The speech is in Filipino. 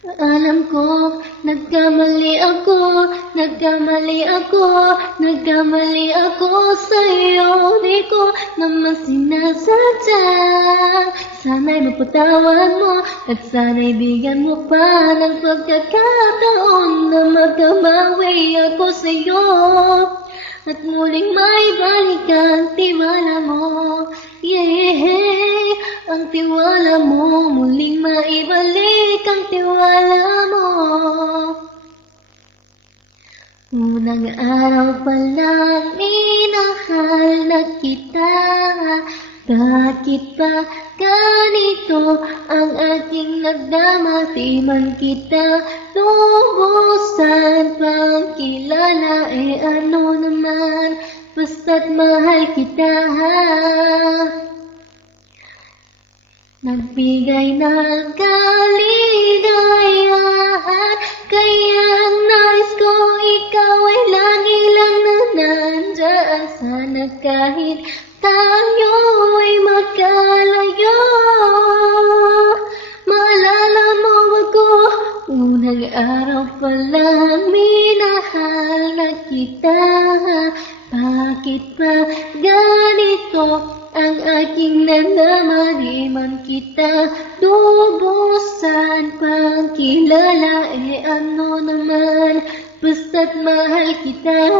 Alam ko, nagkamali ako, nagkamali ako sa'yo. Di ko naman sinasadya. Sana'y mapatawad mo at sana'y bigyan mo pa ng pagkakataon na magkabawi ako sa'yo. At muling may balik ang tiwala mo. Yeah, ang tiwala mo, muling maibalik ang tiwala mo. Unang araw pa lang minahal na kita. Bakit ba ganito ang aking nagdama? Di man kita lubusan pang kilala. Ano naman, basta't mahal kita. Nagbigay ng kaligayahan, kaya ang nais ko ikaw ay lagi lang na nandyan. Sana kahit tayo'y magkalayo, maalala mo ako. Unang araw pa lang minahal na kita. Bakit ba ganito ang aking nandama? Di man kita lubusan pang kilala. Ano naman, basta't mahal kita.